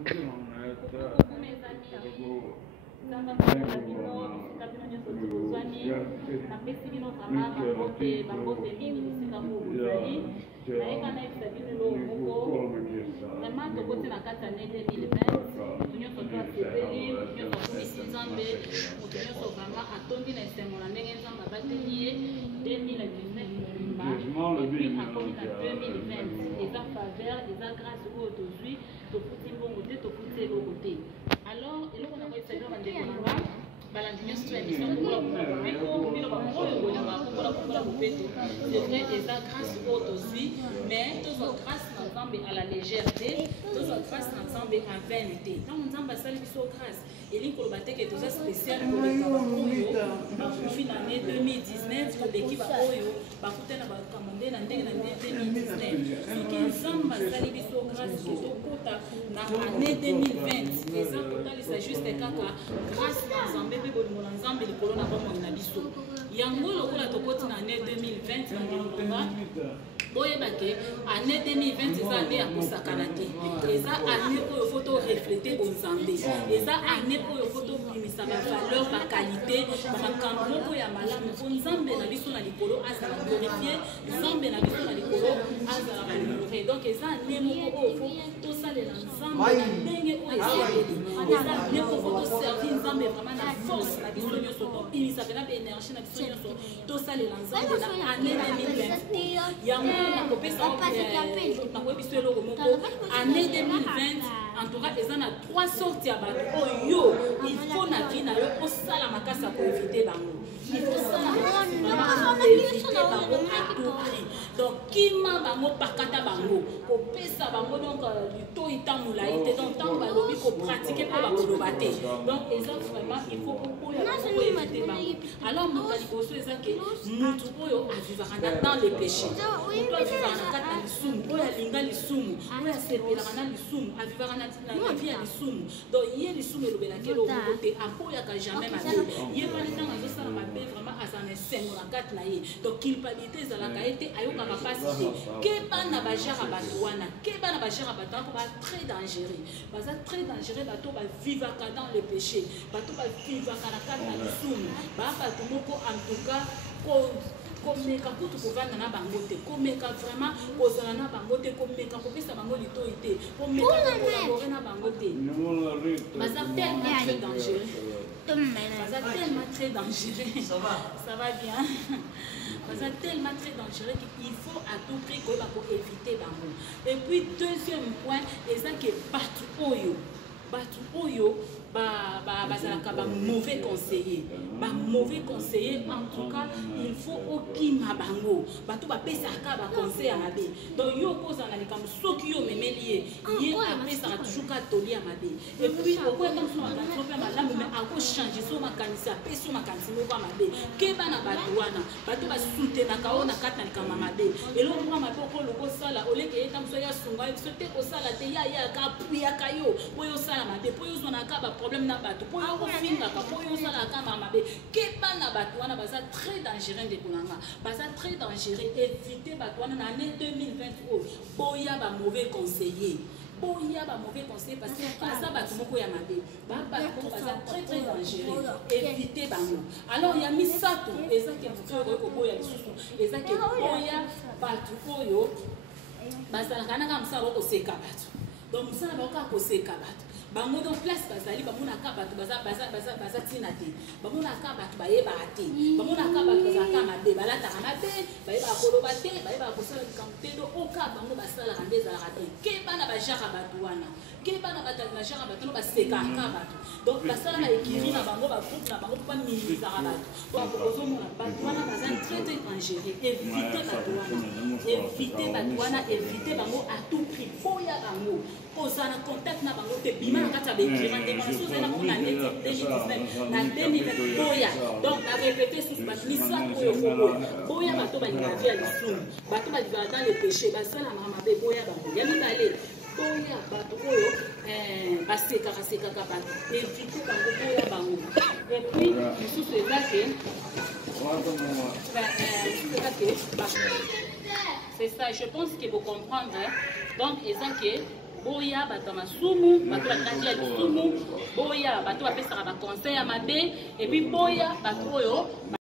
Vraiment, de côté la 4 année 2020, nous sommes vraiment attendu dans ces mois l'année 2019 et puis encore en 2020 les faveurs, les grâces aujourd'hui, tout petit bon côté, tout petit l'autre côté. Alors, et là on a fait ça dans des moments. Balandine sur l'émission pour la c'est vrai, des grâces aujourd'hui, mais tous aux grâces ensemble à la légèreté, tous aux grâces ensemble à vanité. Quand on entend ça, les grâces, et les colobatés qui est tout spécial pour les Kabakoyo, en fin d'année 2019, pour l'équipe à Oyo, Bakouten a commandé dans l'année 2019. Ce qui nous semble, ça les grâces qui sont dans l'année 2020, et ça, total, il s'agit juste de caca, grâce ensemble. Mon ensemble le colon avant mon abisso. Yango lokola tokoti na année 2020 na ngomba. Boye bake année 2020 eza année ya kosakana te. Eza année oyo photo refléter bonzambe. Eza année oyo photo bimisa ba valeur ba qualité ba makambo moko ya malamu bonzambe na biso na likolo azala glorifier, nzambe na biso na likolo azala honorer. Donc eza année moko oyo to salela nzambe na ndenge oyo eza année oyo photo servir nzambe vraiment na force la biso nyonso to inisa pena be énergie na biso nyonso to salela nzambe na année 2020 yango na kopesa na ko biso eloko moko année 2020 en tout cas eza na 3 sortes ya bato oyo il faut na vie na yo osala makasa ko éviter bango. Il faut sala makasa ko éviter bango à tout prix. Donc kima bango pakata bango ko pesa bango donc du to itamula ite donc tant ba lobi ko pratiquer pour ba kolobate. Donc eza vraiment il faut ko ya ko éviter bango. Alors mon kaliboso eza ke mutu oyo avivaka dans les péchés. Mutu avivaka na kata lisumu oyo alinga lisumu oyo asepelaka na lisumu avivaka na vie ya lisumu. Donc ye lisumu elobelaki eloko te akoyaka jamais mabe ye pali ntango azosala mabe vraiment azana esengo na kati na ye. Donc culpabilité ezalaka ete ayokaka pasi te keba na bajara bato wana keba na bajara bato wana ba très dangereux baza très dangereux bato bavivaka dans le péché bato bavivaka na kati na lisumu baa bato moko en tout cas komeka kutu kovanda na bango te komeka vraiment kozala na bango te komeka kopesa bango litoi te komeka kolabore na bango te baza tellement très dangereux baza tellement très dangereux ça va bien baza tellement très dangereux qu'il faut à tout prix koyeba ko éviter bango. Et puis deuxième point eza ke bato oyo bazalaka ba mauvais conseiller en tout cas il faut okima bango bato bapesaka ba conseil ya mabe. Donc yo kozala likambo soki yo memeli ye apesaka toujours ka toli ya mabe. Et puis okoyaka mosu makanisi mpe malamu me akochange so makanisi apesi yo makanisi moko ya mabe keba na bato wana bato basutenaka oyo na kati na likambo ya mabe eloko moko ya mabe okoloka osala oleke ye ta mosu ya sunga biso te kosala te yayaka apuyaka yo po yo osala mabe po yo ozwanaka problème na bato po yo kofingaka po yo osalaka mabe keba na bato wana baza très dangereux de kunanga baza très dangereux. Éviter bato wana na année 2020 o boya ba mauvais conseiller parce que baza bato moko ya mabe bato baza très très dangereux. Éviter bango. Alors il y a misato eza ke moto oyo koboya lisusu eza ke boya bato oyo bazalaka na kamsala okoseka bato donc mosala baoka koseka bato bango donc place bazali bamonaka bato baza tina te bamonaka bato bayebaka te bamonaka bato bazalaka mabe balataka mabe bayebaka koloba te bayebaka kosala likambo te do oka bango basalaka nde ezalaka te keba na bajara bato wana keba na bajara bato no basekaka bato donc basalaka ekiri na bango bagroupe na bango mpo baminisaka bato donc ozomona bato wana baza très très dangereux. Éviter bato wana éviter bango à tout prix boya bango kozala contact na bango te bima na kati ya baekira ndenge wana sozali na bango na neti 2019 na 2020 boya. Donc na répété susu bato misato oyo boya bato balinga vie ya lisumu bato balivaka dans le péché basalamaka mabe boya bango. Ya mibale boya bato oyo basekaka bato éviter bango boya bango. Et puis lisusu eza ke c'est ça, je pense que vous comprendre. Donc eza ke boya bato masumu bato bakati ya lisumu boya bato bapesaka baconseil ya mabe et puis boya bato oyo